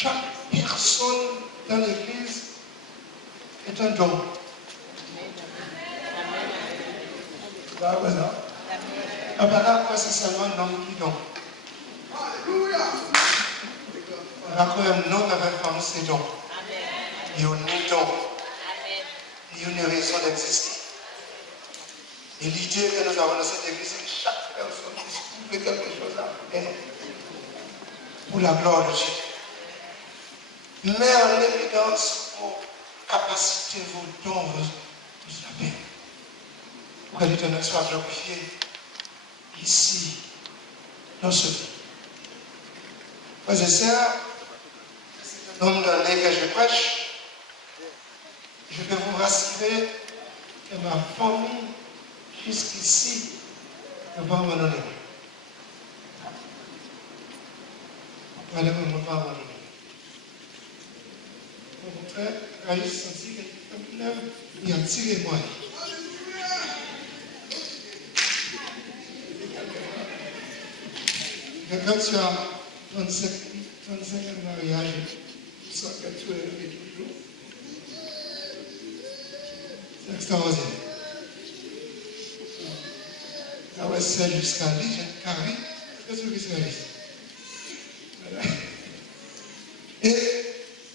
chaque personne dans l'église est un don. Voilà, c'est seulement un homme qui donne. Alors, un homme avec femme, c'est don. Il y a un don. Il y a une raison d'exister. Et l'idée que nous avons dans cette église, c'est que chaque personne puisse trouver quelque chose à faire pour la gloire de Dieu. Met en évidence vos capacités, vos dons, vos appels. Que l'Éternel soit glorifié ici, dans ce pays. Frères et sœurs, c'est un homme donné que je prêche. Je peux vous rassurer que ma famille, jusqu'ici, ne va pas m'abandonner. Elle ne va pas m'abandonner. Mon frère, quand il senti quelque chose, il a tiré moi. Et quand tu as 35 ans de mariage, tu sens que tu es élevé toujours. C'est extraordinaire. Ça va être jusqu'à l'hygiène carré. Qu'est-ce que c'est ici? Voilà. Et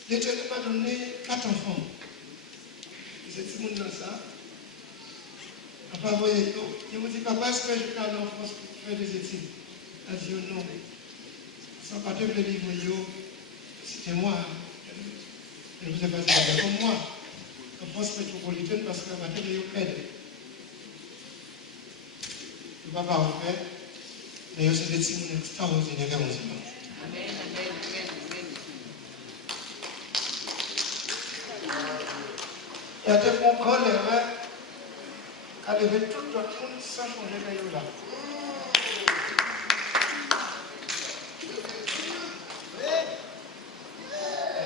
l'Éternel m'a donné 4 enfants. Et c'est tout le monde dans ça. Papa, voyez, il me dit, papa, est-ce que je peux aller en France pour faire des études? Il a dit, non. Sans pas te le livre, c'était moi. Je ne vous ai pas dit comme moi. En France métropolitaine, parce que la matière est aide. Le papa en fait, mais c'est des signes extraordinaires comme ça. Amen, amen, amen, amen. Il y a des bons grands erreurs qui avaient tout le monde sans changer de là.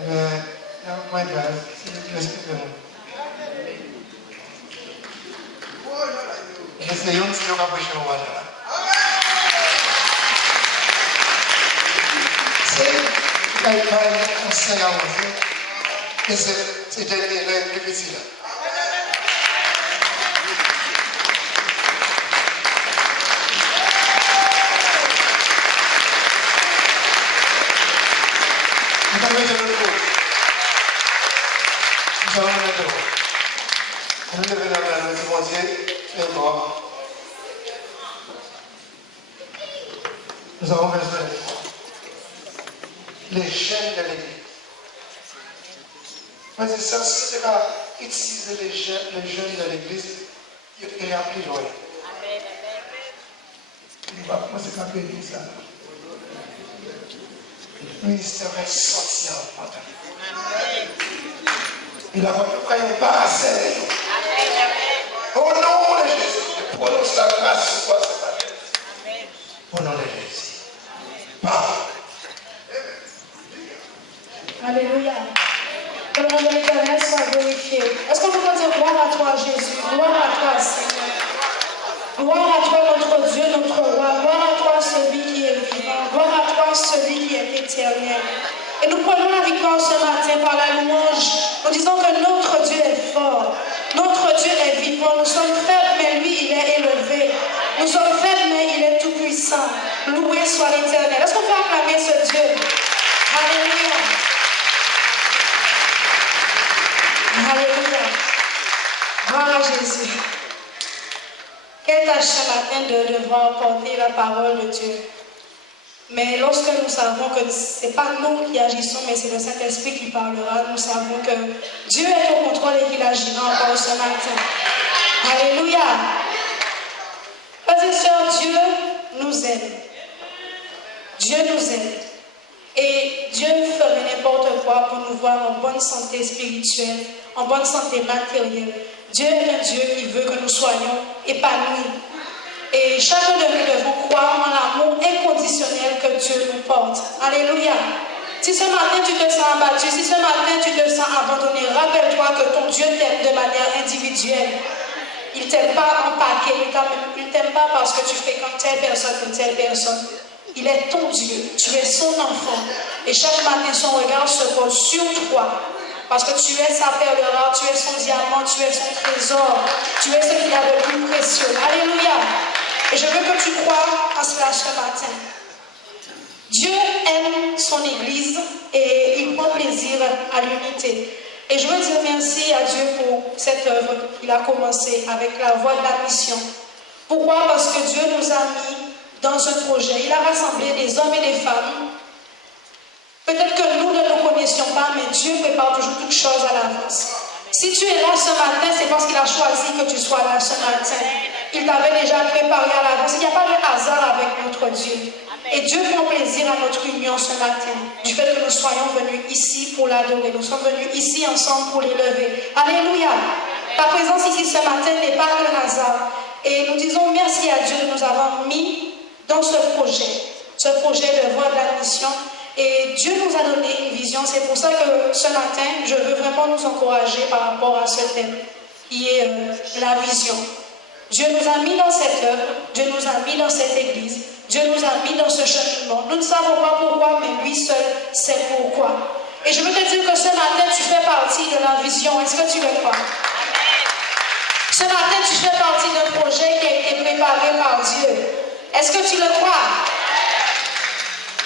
Mais, moi, c'est le respect de moi. Essayons de se rapprocher au Wada. C'est quelqu'un qui conseille à manger. Et c'est le petit là. Nous allons mettre le coup. Nous allons mettre le coup. Nous devons aller à la maison. C'est mort. Nous avons besoin des jeunes de l'église. Mais c'est ça, si c'est pas utiliser les jeunes de l'église, il y a plus loin. Amen, amen. Moi, c'est quand même ça. Le ministère est sorti en pantalon. Il a pas assez. Amen, amen. Au nom de Jésus, je prononce la grâce sur toi ce matin. Au nom de Jésus. Parle. Alléluia. Que le nom de l'Éternel soit glorifié. Est-ce qu'on peut dire gloire à toi, Jésus? Gloire à toi, Seigneur. Gloire à toi, notre Dieu, notre roi. Gloire à toi, celui qui est vivant. Gloire à toi, celui qui est éternel. Et nous prenons la victoire ce matin par la louange. Nous disons que notre Dieu est fort. Notre Dieu est vivant. Nous sommes faibles, mais lui, il est élevé. Nous sommes faibles, mais il est tout puissant. Loué soit l'Éternel. Est-ce qu'on peut acclamer ce Dieu? Alléluia. Alléluia. Gloire à Jésus. Quelle tâche ce matin de devoir porter la parole de Dieu. Mais lorsque nous savons que ce n'est pas nous qui agissons, mais c'est le Saint-Esprit qui parlera, nous savons que Dieu est au contrôle et qu'il agira encore ce matin. Alléluia. Frères et sœurs, Dieu nous aime. Dieu nous aime. Et Dieu ferait n'importe quoi pour nous voir en bonne santé spirituelle, en bonne santé matérielle. Dieu est un Dieu qui veut que nous soyons épanouis. Et chacun de nous devons croire en l'amour inconditionnel que Dieu nous porte. Alléluia. Si ce matin tu te sens abattu, si ce matin tu te sens abandonné, rappelle-toi que ton Dieu t'aime de manière individuelle. Il ne t'aime pas en paquet, il ne t'aime pas parce que tu fréquentes telle personne ou telle personne. Il est ton Dieu. Tu es son enfant. Et chaque matin, son regard se pose sur toi. Parce que tu es sa perle rare, tu es son diamant, tu es son trésor. Tu es ce qu'il y a de plus précieux. Alléluia. Et je veux que tu crois à cela ce matin. Dieu aime son Église et il prend plaisir à l'unité. Et je veux dire merci à Dieu pour cette œuvre qu'il a commencée avec la voie de la mission. Pourquoi? Parce que Dieu nous a mis dans ce projet. Il a rassemblé des hommes et des femmes. Peut-être que nous ne nous connaissions pas, mais Dieu prépare toujours toutes choses à l'avance. Si tu es là ce matin, c'est parce qu'il a choisi que tu sois là ce matin. Il t'avait déjà préparé à l'avance. Il n'y a pas de hasard avec notre Dieu. Et Dieu prend plaisir à notre union ce matin, du fait que nous soyons venus ici pour l'adorer. Nous sommes venus ici ensemble pour l'élever. Alléluia. Ta présence ici ce matin n'est pas un hasard. Et nous disons merci à Dieu de nous avoir mis dans ce projet de voie de la mission. Et Dieu nous a donné une vision. C'est pour ça que ce matin, je veux vraiment nous encourager par rapport à ce thème, qui est la vision. Dieu nous a mis dans cette œuvre, Dieu nous a mis dans cette église, Dieu nous a mis dans ce cheminement. Nous ne savons pas pourquoi, mais lui seul sait pourquoi. Et je veux te dire que ce matin, tu fais partie de la vision. Est-ce que tu le crois? Ce matin, tu fais partie d'un projet qui a été préparé par Dieu. Est-ce que tu le crois?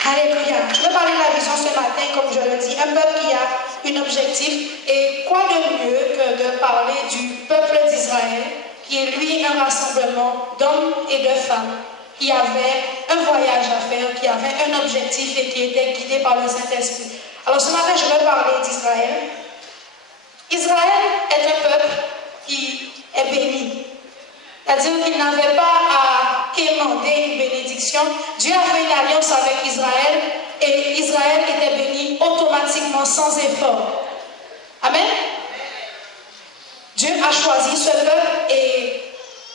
Alléluia. Je veux parler de la vision ce matin, comme je le dis, un peuple qui a un objectif. Et quoi de mieux que de parler du peuple d'Israël, qui est lui un rassemblement d'hommes et de femmes, qui avait un voyage à faire, qui avait un objectif et qui était guidé par le Saint-Esprit. Alors ce matin, je vais parler d'Israël. Israël est un peuple qui est béni. C'est-à-dire qu'il n'avait pas à quémander une bénédiction. Dieu a fait une alliance avec Israël et Israël était béni automatiquement, sans effort. Amen. Dieu a choisi ce peuple et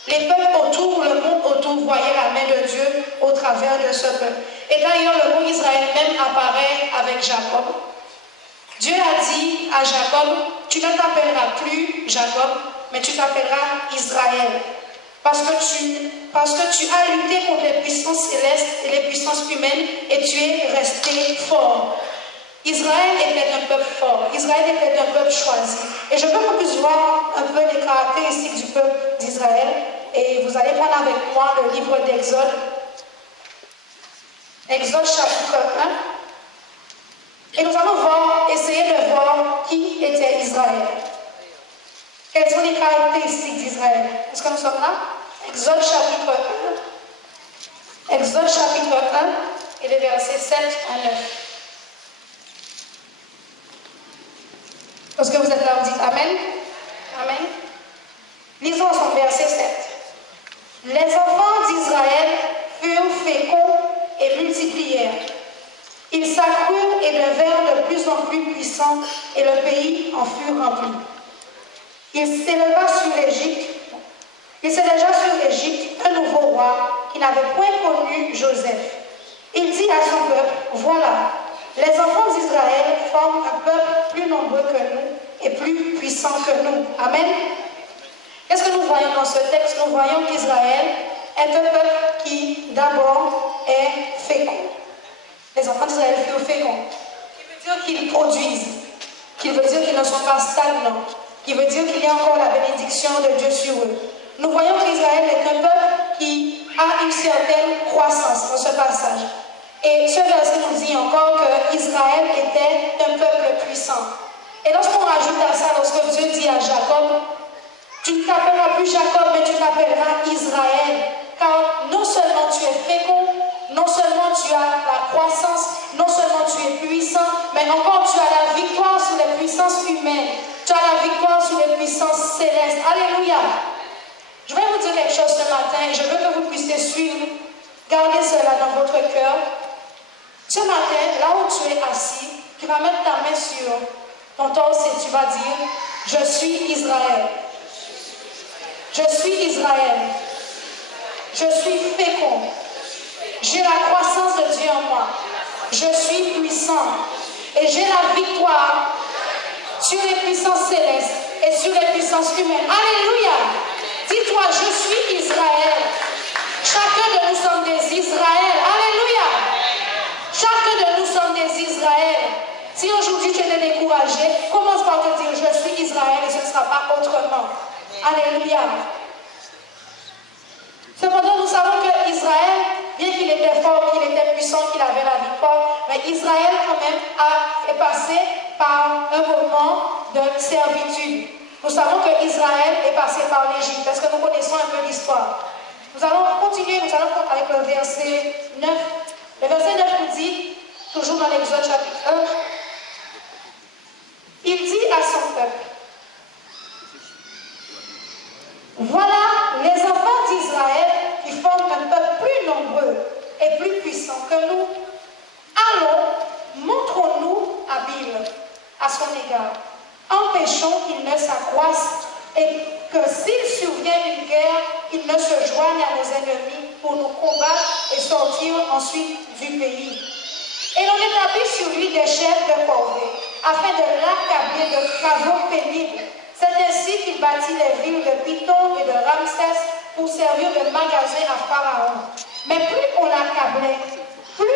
les peuples autour, le monde autour voyaient la main de Dieu au travers de ce peuple. Et d'ailleurs, le mot Israël même apparaît avec Jacob. Dieu a dit à Jacob, tu ne t'appelleras plus Jacob, mais tu t'appelleras Israël. Parce que tu as lutté contre les puissances célestes et les puissances humaines et tu es resté fort. Israël était un peuple fort. Israël était un peuple choisi. Et je veux qu'on puisse voir un peu les caractéristiques du peuple d'Israël. Et vous allez prendre avec moi le livre d'Exode. Exode chapitre 1. Et nous allons essayer de voir qui était Israël. Quelles sont les caractéristiques d'Israël? Est-ce que nous sommes là? Exode chapitre 1. Exode chapitre 1 et les versets 7 à 9. Lorsque vous êtes là, vous dites Amen. Amen. Lisons ensemble verset 7. Les enfants d'Israël furent féconds et multiplièrent. Ils s'accrurent et devinrent de plus en plus puissants et le pays en fut rempli. Il s'éleva sur l'Égypte. Il s'éleva sur l'Égypte un nouveau roi qui n'avait point connu Joseph. Il dit à son peuple, voilà, les enfants d'Israël forment un peuple plus nombreux que nous et plus puissant que nous. Amen. Qu'est-ce que nous voyons dans ce texte? Nous voyons qu'Israël est un peuple qui d'abord est fécond. Les enfants d'Israël furent féconds. Qui veut dire qu'ils produisent. Qui veut dire qu'ils ne sont pas stagnants. Qui veut dire qu'il y a encore la bénédiction de Dieu sur eux. Nous voyons qu'Israël est un peuple qui a une certaine croissance dans ce passage. Et ce verset nous dit encore qu'Israël était un peuple puissant. Et lorsqu'on rajoute à ça, lorsque Dieu dit à Jacob, tu ne t'appelleras plus Jacob, mais tu t'appelleras Israël. Car non seulement tu es fécond, non seulement tu as la croissance, non seulement tu es puissant, mais encore tu as la victoire sur les puissances humaines. Tu as la victoire sur les puissances célestes. Alléluia. Je vais vous dire quelque chose ce matin et je veux que vous puissiez suivre. Gardez cela dans votre cœur. Ce matin, là où tu es assis, tu vas mettre ta main sur ton torse et tu vas dire, je suis Israël. Je suis Israël. Je suis fécond. J'ai la croissance de Dieu en moi. Je suis puissant. Et j'ai la victoire sur les puissances célestes et sur les puissances humaines. Alléluia. Dis-toi, je suis Israël. Chacun de nous sommes des Israël. Alléluia. Chacun de nous sommes des Israël. Si aujourd'hui tu es découragé, commence par te dire, je suis Israël et ce ne sera pas autrement. Alléluia. Cependant, nous savons que Israël, bien qu'il était fort, qu'il était puissant, qu'il avait la victoire, mais Israël quand même est passé par un moment de servitude. Nous savons que Israël est passé par l'Égypte, parce que nous connaissons un peu l'histoire. Nous allons continuer, nous allons avec le verset 9. Le verset 9 nous dit, toujours dans l'Exode chapitre 1, il dit à son peuple, voilà les enfants d'Israël qui forment un peuple plus nombreux et plus puissant que nous. Allons, montrons-nous habiles à son égard. Empêchons qu'ils ne s'accroissent et que s'il survient une guerre, ils ne se joignent à nos ennemis pour nous combattre et sortir ensuite du pays. Et l'on établit sur lui des chefs de corvée, afin de l'accabler de travaux pénibles. C'est ainsi qu'il bâtit les villes de Python et de Ramsès pour servir de magasin à Pharaon. Mais plus on l'accablait, plus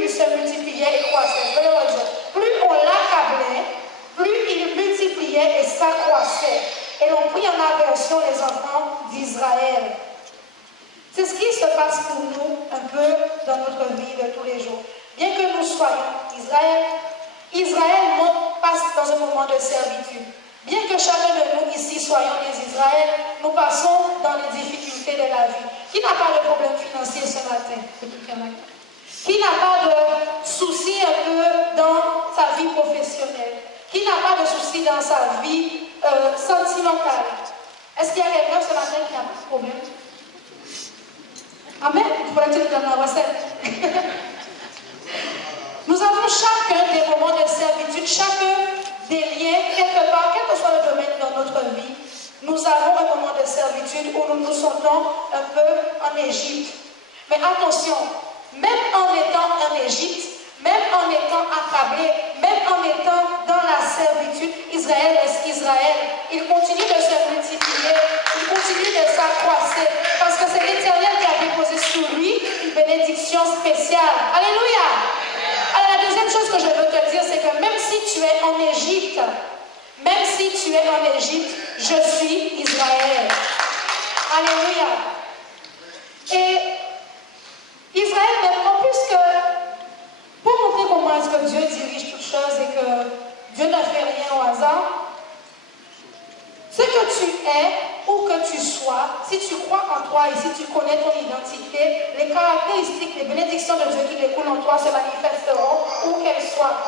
il se multipliait et croissait. Je vais le redire. Plus on l'accablait, plus il multipliait et s'accroissait. Et l'on prit en aversion les enfants d'Israël. C'est ce qui se passe pour nous un peu dans notre vie de tous les jours. Bien que nous soyons Israël passe dans un moment de servitude. Bien que chacun de nous ici soyons des Israël, nous passons dans les difficultés de la vie. Qui n'a pas de problème financier ce matin? Qui n'a pas de soucis un peu dans sa vie professionnelle? Qui n'a pas de soucis dans sa vie sentimentale? Est-ce qu'il y a quelqu'un ce matin qui n'a pas de problème? Amen. Il faudrait que tu nous donnes la recette. Nous avons chacun des moments de servitude, chacun des liens, quelque part, quel que soit le domaine dans notre vie. Nous avons un moment de servitude où nous nous sentons un peu en Égypte. Mais attention, même en étant en Égypte, même en étant accablé, même en étant dans la servitude, Israël reste Israël. Il continue de se multiplier, il continue de s'accroître, parce que c'est l'Éternel qui a déposé sur lui une bénédiction spéciale. Alléluia! Alors la deuxième chose que je veux te dire, c'est que même si tu es en Égypte, je suis Israël. Alléluia! Et Israël, même en plus que, pour montrer comment est-ce que Dieu dirige toutes choses et que Dieu ne fait rien au hasard, ce que tu es, où que tu sois, si tu crois en toi et si tu connais ton identité, les caractéristiques, les bénédictions de Dieu qui découlent en toi se manifesteront où qu'elles soient.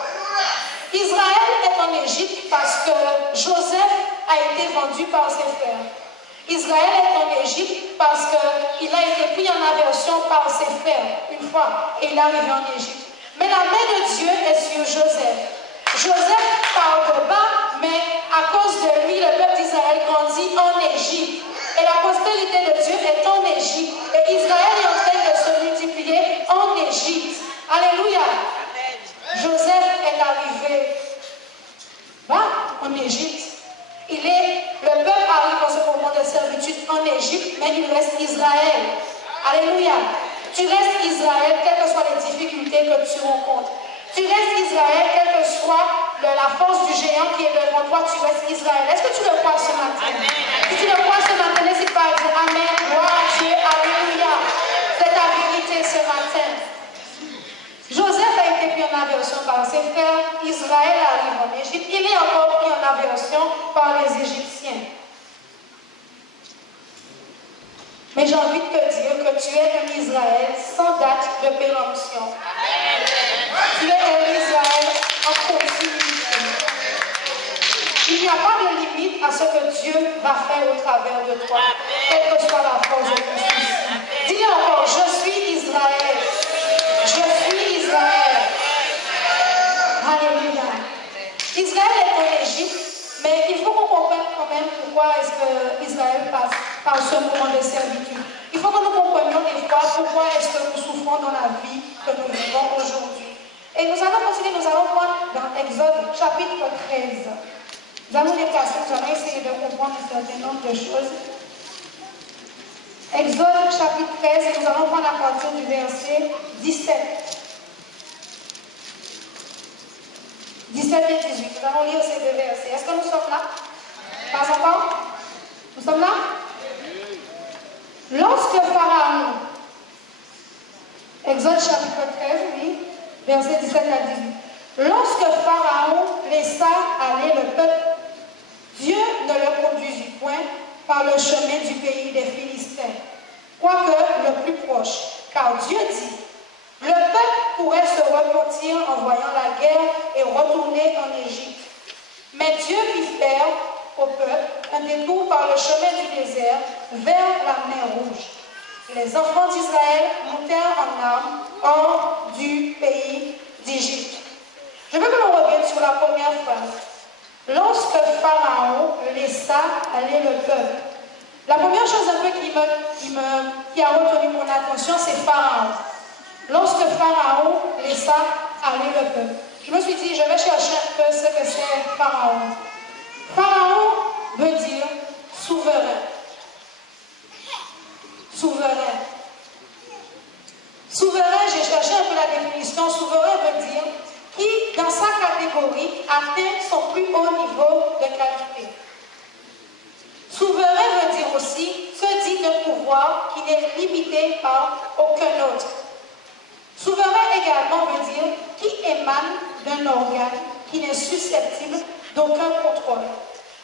Israël est en Égypte parce que Joseph a été vendu par ses frères. Israël est en Égypte parce qu'il a été pris en aversion par ses frères une fois et il est arrivé en Égypte. Mais la main de Dieu est sur Joseph. Joseph part de bas, mais à cause de lui, le peuple d'Israël grandit en Égypte. Et la prospérité de Dieu est en Égypte. Et Israël est en train de se multiplier en Égypte. Alléluia. Joseph est arrivé en Égypte. Le peuple arrive dans ce moment de servitude en Égypte, mais il reste Israël. Alléluia. Tu restes Israël, quelles que soient les difficultés que tu rencontres. Tu restes Israël, quelle que soit la force du géant qui est devant toi, tu restes Israël. Est-ce que tu le crois ce matin? Amen. Si tu le crois ce matin, n'hésite pas à dire Amen, gloire à Dieu, Alléluia. C'est ta vérité ce matin. Joseph a été pris en aversion par ses frères. Israël arrive en Égypte. Il est encore pris en aversion par les Égyptiens. Mais j'ai envie de te dire que tu es un Israël sans date de péremption. Tu es un Israël en continuité. Il n'y a pas de limite à ce que Dieu va faire au travers de toi, quelle que soit la force de ton souci. Dis encore, je suis Israël. Je suis Israël. Alléluia. Israël est en Égypte, mais il faut qu'on comprenne quand même pourquoi est-ce que Israël passe par ce moment de servitude. Il faut que nous comprenions des fois pourquoi est-ce que nous souffrons dans la vie que nous vivons aujourd'hui. Et nous allons continuer, nous allons voir dans Exode chapitre 13. Nous allons déplacer, nous allons essayer de comprendre un certain nombre de choses. Exode chapitre 13, et nous allons prendre à partir du verset 17. 17 et 18. Nous allons lire ces deux versets. Est-ce que nous sommes là? Pas encore? Nous sommes là? Lorsque Pharaon, Exode chapitre 13, oui, versets 17 à 18. Lorsque Pharaon laissa aller le peuple, Dieu ne le conduisit point par le chemin du pays des Philistins, quoique le plus proche, car Dieu dit, le peuple pourrait se repentir en voyant la guerre et retourner en Égypte. Mais Dieu fit faire au peuple un détour par le chemin du désert vers la mer Rouge. Les enfants d'Israël montèrent en armes hors du pays d'Égypte. Je veux que l'on revienne sur la première phrase. Lorsque Pharaon laissa aller le peuple. La première chose un peu qui a retenu mon attention, c'est Pharaon. Lorsque Pharaon laissa aller le peuple. Je me suis dit, je vais chercher un peu ce que c'est Pharaon. Pharaon veut dire souverain. Souverain. Souverain, j'ai cherché un peu la définition. Souverain veut dire qui, dans sa catégorie, atteint son plus haut niveau de qualité. Souverain veut dire aussi se dit d'un pouvoir qui n'est limité par aucun autre. Souverain également veut dire qui émane d'un organe qui n'est susceptible d'aucun contrôle.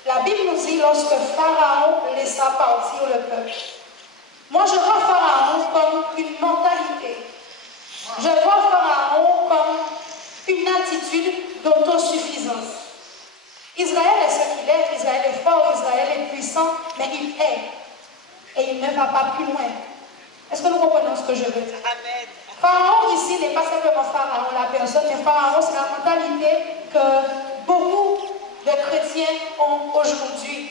La Bible nous dit lorsque Pharaon laissa partir le peuple. Moi, je vois Pharaon comme une mentalité. Je vois Pharaon comme une attitude d'autosuffisance. Israël est ce qu'il est, Israël est fort, Israël est puissant, mais il est. Et il ne va pas plus loin. Est-ce que nous comprenons ce que je veux dire? Amen. Pharaon ici n'est pas simplement Pharaon, la personne, mais Pharaon, c'est la mentalité que beaucoup de chrétiens ont aujourd'hui.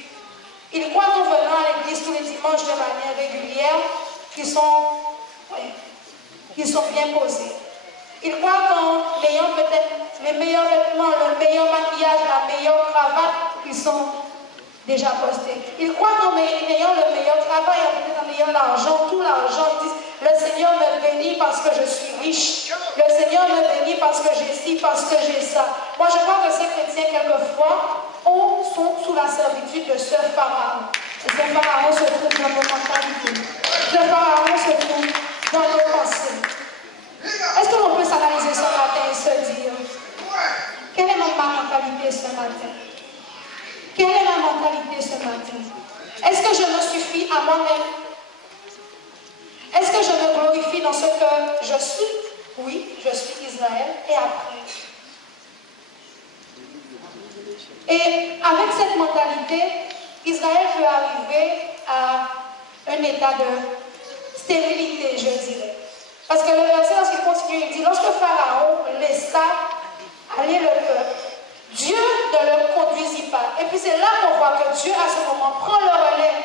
Ils croient qu'en venant à l'église tous les dimanches de manière régulière, qu'ils sont bien posés. Ils croient qu'en ayant peut-être les meilleurs vêtements, le meilleur maquillage, la meilleure cravate, ils sont déjà postés. Ils croient qu'en ayant le meilleur travail, en ayant l'argent, tout l'argent, ils disent le Seigneur me bénit parce que je suis riche. Le Seigneur me bénit parce que j'ai ci, parce que j'ai ça. Moi, je crois que ces chrétiens, quelquefois, sont sous la servitude de ce Pharaon. Et ce Pharaon se trouve dans nos mentalités. Ce Pharaon se trouve dans nos pensées. Est-ce que l'on peut s'analyser ce matin et se dire, quelle est ma mentalité ce matin? Quelle est ma mentalité ce matin? Est-ce que je me suffis à moi-même? Est-ce que je me glorifie dans ce que je suis? Oui, je suis Israël. Et après? Et avec cette mentalité, Israël peut arriver à un état de stérilité, je dirais. Parce que le verset, lorsqu'il continue, il dit, lorsque Pharaon laissa aller le peuple, Dieu ne le conduisit pas. Et puis c'est là qu'on voit que Dieu, à ce moment, prend le relais.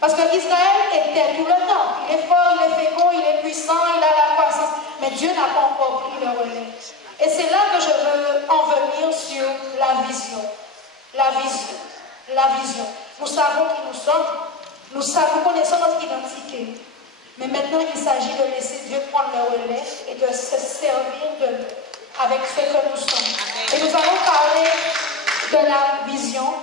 Parce qu'Israël était tout le temps. Il est fort, il est fécond, il est puissant, il a la croissance. Mais Dieu n'a pas encore pris le relais. Et c'est là que je veux en venir sur la vision. La vision. La vision. Nous savons qui nous sommes. Nous connaissons notre identité. Mais maintenant, il s'agit de laisser Dieu prendre le relais et de se servir de nous avec ce que nous sommes. Et nous allons parler de la vision.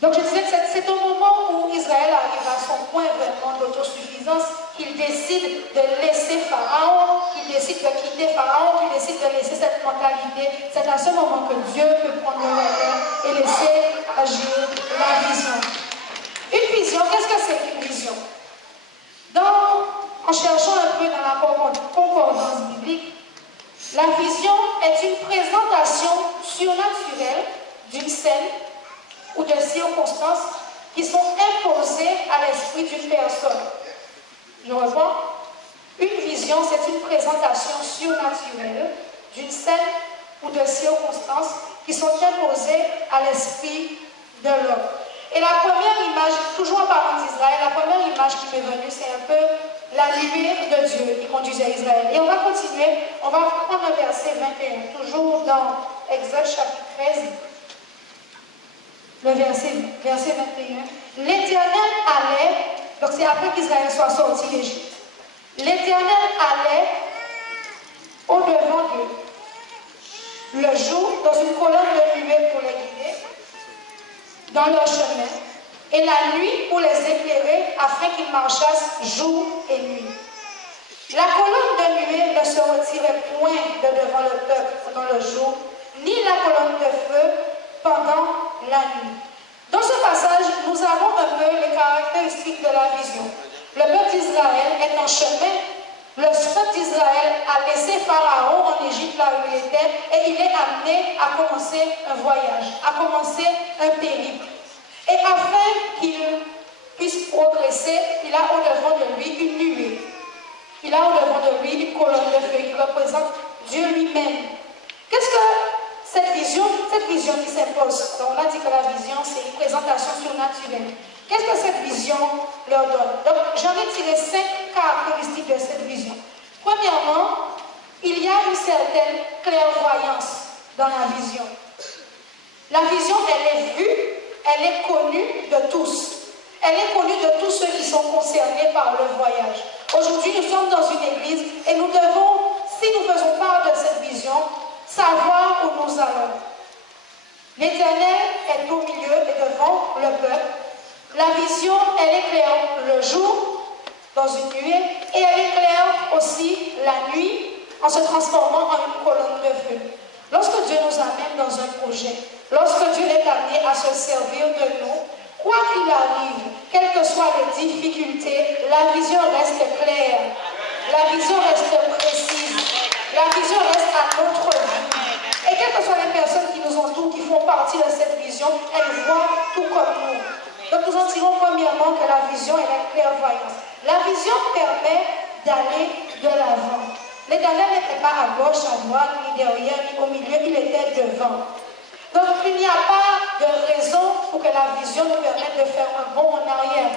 Donc je disais que c'est au moment où Israël arrive à son point vraiment d'autosuffisance qu'il décide de laisser Pharaon, qu'il décide de quitter Pharaon, qu'il décide de laisser cette mentalité. C'est à ce moment que Dieu peut prendre le relais et laisser agir la vision. Une vision, qu'est-ce que c'est qu'une vision? En cherchant un peu dans la concordance biblique, la vision est une présentation surnaturelle d'une scène ou de circonstances qui sont imposées à l'esprit d'une personne. Je reprends. Une vision, c'est une présentation surnaturelle d'une scène ou de circonstances qui sont imposées à l'esprit de l'homme. Et la première image, toujours en parlant d'Israël, la première image qui m'est venue, c'est un peu la lumière de Dieu qui conduisait Israël. Et on va continuer, on va prendre le verset 21, toujours dans Exode chapitre 13, le verset 21. L'Éternel allait, donc c'est après qu'Israël soit sorti d'Égypte, l'Éternel allait au-devant d'eux le jour dans une colonne de nuée pour les guider dans leur chemin, et la nuit pour les éclairer afin qu'ils marchassent jour et nuit. La colonne de nuée ne se retirait point de devant le peuple pendant le jour, ni la colonne de feu pendant la nuit. Dans ce passage, nous avons un peu les caractéristiques de la vision. Le peuple d'Israël est en chemin. Le peuple d'Israël a laissé Pharaon en Égypte là où il était et il est amené à commencer un voyage, à commencer un périple. Et afin qu'il puisse progresser, il a au-devant de lui une nuée. Il a au-devant de lui une colonne de feu qui représente Dieu lui-même. Qu'est-ce que cette vision qui s'impose? On a dit que la vision, c'est une présentation surnaturelle. Qu'est-ce que cette vision leur donne? Donc, j'en ai tiré 5 caractéristiques de cette vision. Premièrement, il y a une certaine clairvoyance dans la vision. La vision, elle est vue, elle est connue de tous. Elle est connue de tous ceux qui sont concernés par le voyage. Aujourd'hui, nous sommes dans une église et nous devons, si nous faisons part de cette vision, savoir où nous allons. L'Éternel est au milieu et devant le peuple. La vision, elle éclaire le jour dans une nuée et elle éclaire aussi la nuit en se transformant en une colonne de feu. Lorsque Dieu nous amène dans un projet, lorsque Dieu est amené à se servir de nous, quoi qu'il arrive, quelles que soient les difficultés, la vision reste claire, la vision reste précise, la vision reste à notre vie. Et quelles que soient les personnes qui nous entourent, qui font partie de cette vision, elles voient tout comme nous. Donc nous en tirons premièrement que la vision est la clairvoyance. La vision permet d'aller de l'avant. L'Éternel n'était pas à gauche, à droite, ni derrière, ni au milieu, il était devant. Donc il n'y a pas de raison pour que la vision nous permette de faire un bond en arrière.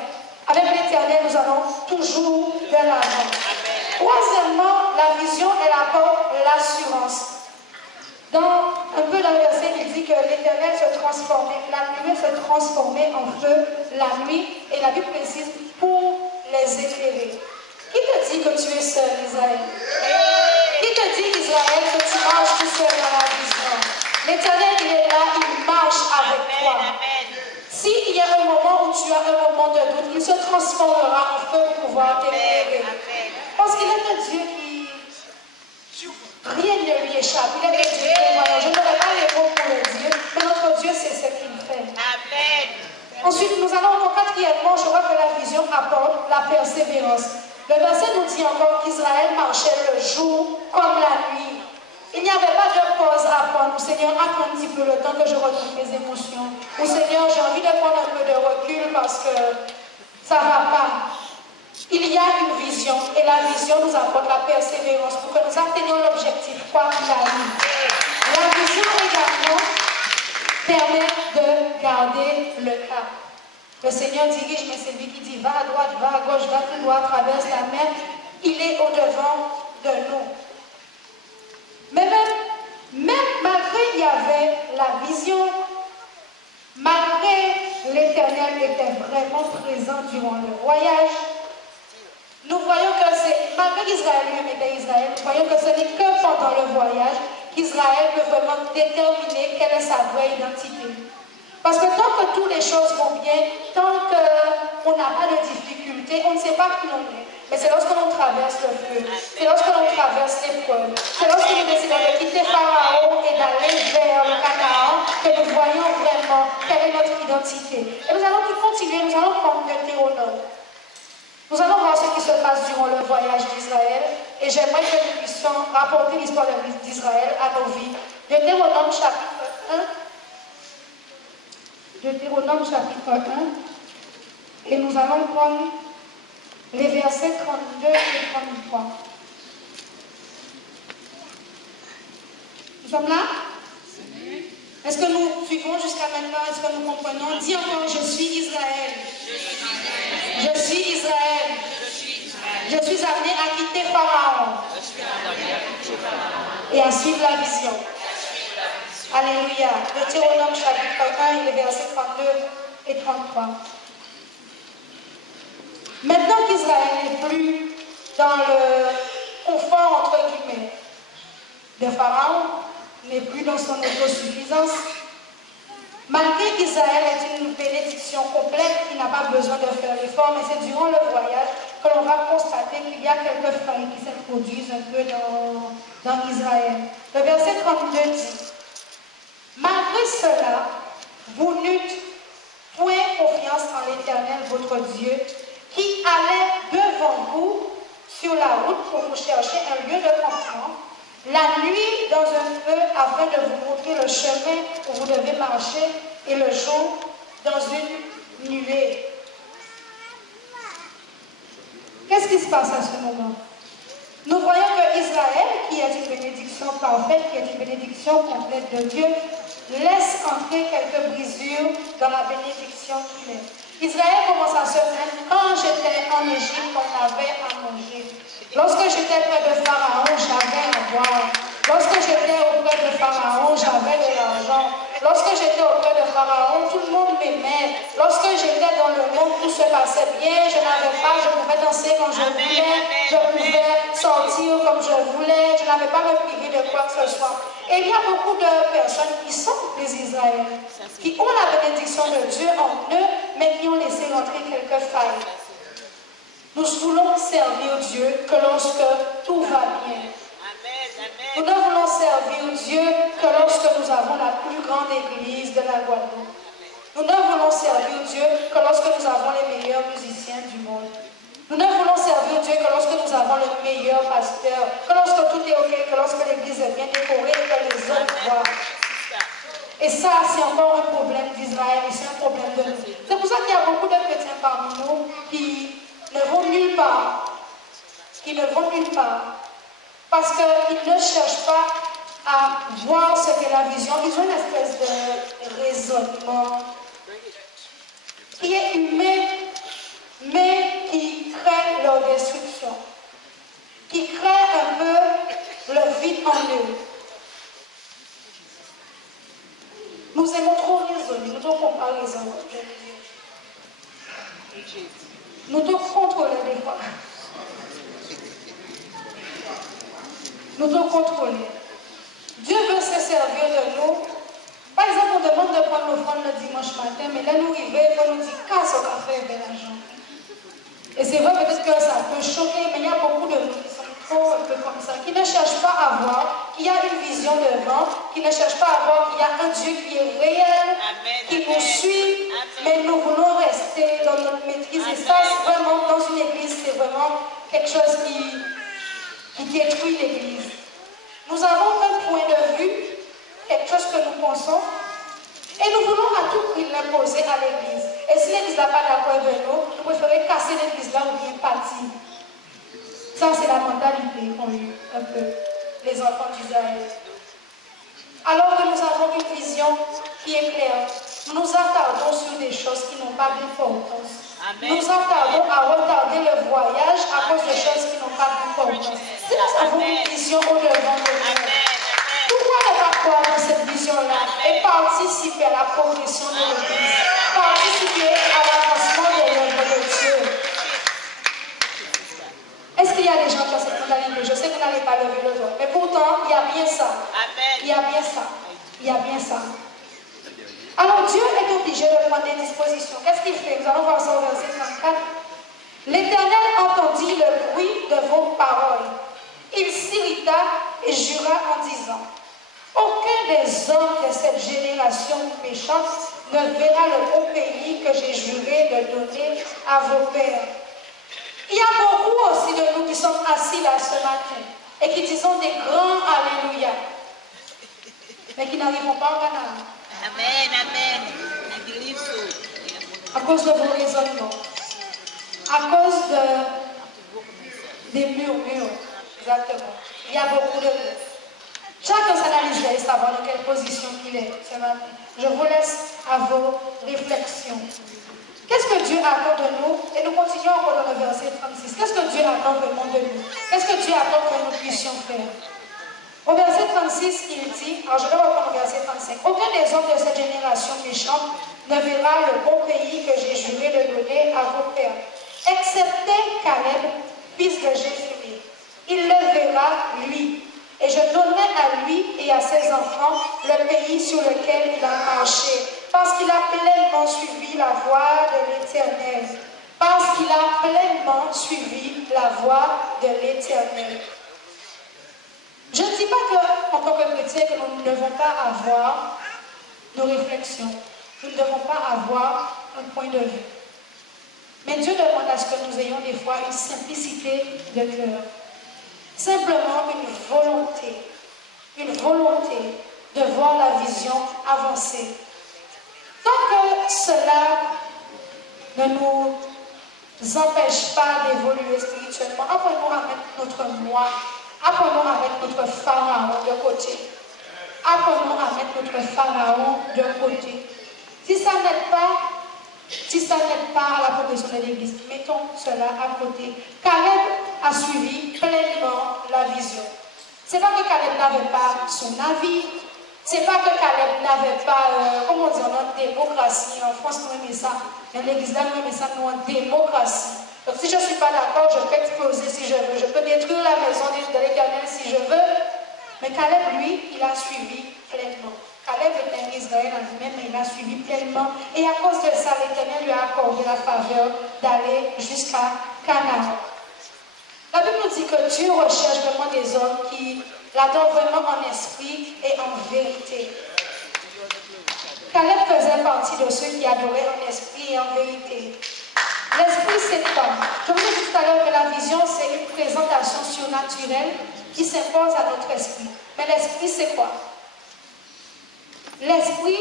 Avec l'Éternel, nous allons toujours de l'avant. Troisièmement, la vision, elle apporte l'assurance. Un peu dans le verset, il dit que l'Éternel se transformait, la nuée se transformait en feu la nuit, et la Bible précise pour les éclairer. Qui te dit que tu es seul, Israël? Qui te dit, Israël, que tu marches tout seul dans la vision? L'Éternel, il est là, il marche avec toi. S'il y a un moment où tu as un moment de doute, il se transformera en feu pour pouvoir t'éclairer. Parce qu'il est un Dieu qui... Rien ne lui échappe. Il est un Dieu prévoyant. Je n'aurai pas les mots pour le dire, mais notre Dieu sait ce qu'il fait. Amen. Ensuite, nous allons encore quatrièmement, je vois que la vision apporte la persévérance. Le verset nous dit encore qu'Israël marchait le jour comme la nuit. Il n'y avait pas de pause à prendre. Seigneur, attends un petit peu le temps que je retrouve mes émotions. Ou Seigneur, j'ai envie de prendre un peu de recul parce que ça ne va pas. Il y a une vision et la vision nous apporte la persévérance pour que nous atteignions l'objectif, quoi qu'il arrive. La vision également permet de garder le cap. Le Seigneur dirige, mais c'est lui qui dit va à droite, va à gauche, va tout droit, traverse la mer. Il est au-devant de nous. Mais même malgré il y avait la vision, malgré l'Éternel était vraiment présent durant le voyage, nous voyons que c'est, malgré qu'Israël lui-même était Israël, nous voyons que ce n'est que pendant le voyage qu'Israël peut vraiment déterminer quelle est sa vraie identité. Parce que tant que toutes les choses vont bien, tant qu'on n'a pas de difficultés, on ne sait pas qui on est. Mais c'est lorsque l'on traverse le feu, c'est lorsque l'on traverse l'épreuve, c'est lorsque nous décidons de quitter Pharaon et d'aller vers le Canaan que nous voyons vraiment quelle est notre identité. Et nous allons continuer, nous allons prendre Deutéronome. Nous allons voir ce qui se passe durant le voyage d'Israël et j'aimerais que nous puissions rapporter l'histoire d'Israël à nos vies. Deutéronome chapitre 1. Deutéronome chapitre 1 et nous allons prendre les versets 32 et 33. Nous sommes là? Est-ce que nous suivons jusqu'à maintenant? Est-ce que nous comprenons? Dis encore, je suis Israël. Je suis Israël. Je suis amené à quitter Pharaon et à suivre la vision. Alléluia. Deutéronome chapitre 1, les versets 32 et 33. Maintenant qu'Israël n'est plus dans le confort entre guillemets de Pharaon, n'est plus dans son autosuffisance. Malgré qu'Israël est une bénédiction complète, il n'a pas besoin de faire l'effort, mais c'est durant le voyage que l'on va constater qu'il y a quelques failles qui se produisent un peu dans Israël. Le verset 32 dit, « Malgré cela, vous n'eûtes point confiance en l'Éternel, votre Dieu, qui allait devant vous sur la route pour vous chercher un lieu de campement, la nuit dans un feu afin de vous montrer le chemin où vous devez marcher et le jour dans une nuée. » Qu'est-ce qui se passe à ce moment? Nous voyons que Israël, qui est une bénédiction parfaite, qui est une bénédiction complète de Dieu, laisse entrer quelques brisures dans la bénédiction qu'il est. Israël commence à se plaindre. Quand j'étais en Égypte, on avait à manger. Lorsque j'étais près de Pharaon, j'avais à boire. Lorsque j'étais auprès de Pharaon, j'avais de l'argent. Lorsque j'étais auprès de Pharaon, tout le monde m'aimait. Lorsque j'étais dans le monde, tout se passait bien. Je n'avais pas, je pouvais danser comme je voulais. Je pouvais sortir comme je voulais. Je n'avais pas à me priver de quoi que ce soit. Et il y a beaucoup de personnes qui sont des Israéliens, qui ont la bénédiction de Dieu en eux, mais qui ont laissé rentrer quelques failles. Nous voulons servir Dieu que lorsque tout va bien. Nous ne voulons servir Dieu que lorsque nous avons la plus grande église de la Guadeloupe. Nous ne voulons servir Dieu que lorsque nous avons les meilleurs musiciens du monde. Nous ne voulons servir Dieu que lorsque nous avons le meilleur pasteur, que lorsque tout est OK, que lorsque l'église est bien décorée et que les hommes voient. Et ça, c'est encore un problème d'Israël et c'est un problème de nous. C'est pour ça qu'il y a beaucoup de chrétiens parmi nous qui ne vont nulle part. Qui ne vont nulle part. Parce qu'ils ne cherchent pas à voir ce qu'est la vision. Ils ont une espèce de raisonnement qui est humain, mais qui crée leur destruction. Qui crée un peu le vide en eux. Nous aimons trop raisonner, nous devons pas raisonner. Nous devons contrôler des fois. Nous devons contrôler. Dieu veut se servir de nous. Par exemple, on demande de prendre l'offrande le dimanche matin, mais là, nous arrivons, il nous dit casse au café et l'argent. Et c'est vrai peut-être que ça peut choquer, mais il y a beaucoup de nous qui sont trop un peu comme ça, qui ne cherchent pas à voir qu'il y a une vision devant, qui ne cherchent pas à voir qu'il y a un Dieu qui est réel, qui nous suit, mais nous voulons rester dans notre maîtrise. Et ça, c'est vraiment, dans une église, c'est vraiment quelque chose qui détruit l'église. Nous avons un point de vue, quelque chose que nous pensons, et nous voulons à tout prix l'imposer à l'église. Et si l'église n'a pas d'accord avec nous, nous préférons casser l'église là ou bien partir. Ça, c'est la mentalité qu'ont eu un peu les enfants d'Israël. Alors que nous avons une vision qui est claire, nous nous attardons sur des choses qui n'ont pas d'importance. Nous nous attardons à retarder le voyage à cause de choses qui n'ont pas d'importance. Si nous avons une vision au-devant de nous, pourquoi ne pas croire dans cette vision-là et participer à la progression de l'Église, participer à l'avancement de l'œuvre de Dieu? Est-ce qu'il y a des gens qui ont cette mentalité? Je sais que vous n'allez pas lever le doigt, mais pourtant, il y a bien ça. Il y a bien ça. Il y a bien ça. Alors Dieu est obligé de prendre des dispositions. Qu'est-ce qu'il fait? Nous allons voir ça au verset 34. L'Éternel entendit le bruit de vos paroles. Il s'irrita et jura en disant, aucun des hommes de cette génération méchante ne verra le bon pays que j'ai juré de donner à vos pères. Il y a beaucoup aussi de nous qui sommes assis là ce matin et qui disons des grands Alléluia, mais qui n'arrivons pas au Canada. Amen, amen. À cause de vos raisonnements, à cause des murmures, exactement. Il y a beaucoup de nous. Chacun s'analyse et savoir dans quelle position il est ce matin. Je vous laisse à vos réflexions. Qu'est-ce que Dieu attend de nous? Et nous continuons encore dans le verset 36. Qu'est-ce que Dieu attend vraiment de nous? Qu'est-ce que Dieu attend que nous puissions faire? Au verset 36, il dit, alors je vais reprendre au verset 35, aucun des hommes de cette génération méchante ne verra le bon pays que j'ai juré de donner à vos pères, excepté Caleb, fils de Jéphunnée. Il le verra, lui, et je donnerai à lui et à ses enfants le pays sur lequel il a marché, parce qu'il a pleinement suivi la voie de l'Éternel. Parce qu'il a pleinement suivi la voie de l'Éternel. Je ne dis pas qu'en tant que chrétien, que nous ne devons pas avoir nos réflexions. Nous ne devons pas avoir un point de vue. Mais Dieu demande à ce que nous ayons des fois une simplicité de cœur. Simplement une volonté de voir la vision avancer. Tant que cela ne nous empêche pas d'évoluer spirituellement, apprenons à mettre notre moi, apprenons à mettre notre pharaon de côté. Apprenons à mettre notre pharaon de côté. Si ça n'aide pas à la progression de l'Église, mettons cela à côté. Caleb a suivi pleinement la vision. C'est pas que Caleb n'avait pas son avis, c'est pas que Caleb n'avait pas, comment on dit en démocratie, en France nous aimons ça, dans l'Église là nous aimons ça, nous en démocratie. Donc si je ne suis pas d'accord, je peux exploser si je veux, je peux détruire la maison de l'Éternel si je veux, mais Caleb lui, il a suivi pleinement. Caleb était un Israël en lui-même, mais il a suivi pleinement. Et à cause de ça, l'Éternel lui a accordé la faveur d'aller jusqu'à Canaan. La Bible nous dit que Dieu recherche vraiment des hommes qui l'adorent vraiment en esprit et en vérité. Caleb faisait partie de ceux qui adoraient en esprit et en vérité. L'esprit, c'est quoi? Je vous ai dit tout à l'heure que la vision, c'est une présentation surnaturelle qui s'impose à notre esprit. Mais l'esprit, c'est quoi? L'esprit,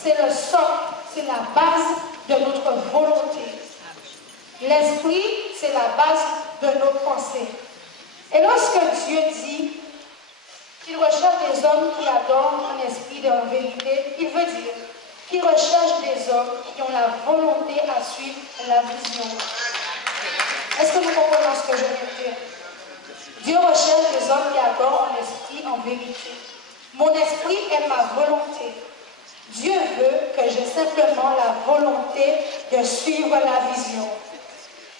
c'est le socle, c'est la base de notre volonté. L'esprit, c'est la base de nos pensées. Et lorsque Dieu dit qu'il recherche des hommes qui adorent en esprit et en vérité, il veut dire qu'il recherche des hommes qui ont la volonté à suivre la vision. Est-ce que nous comprenons ce que je veux dire? Dieu recherche des hommes qui adorent en esprit, en vérité. Mon esprit est ma volonté. Dieu veut que j'ai simplement la volonté de suivre la vision.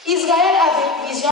Israël avait une vision